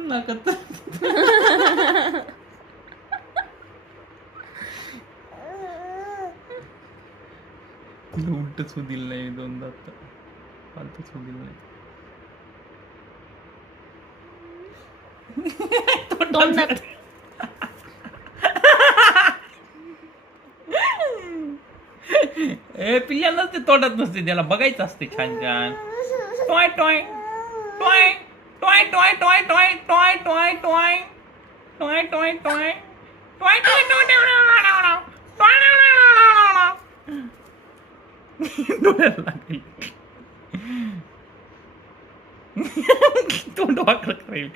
नाकात तिला उलटच होऊ दिलं नाही दोनदा आता फालतूच होऊ दिलं नाही तोंडात ए पिल्ल्यांनाच ते तोंडात नसते त्याला बघायचं असते छान छान toy toy toy toy toy toy toy toy toy toy toy toy toy toy डोळ्याला लागेल तोंड वाकडं करेल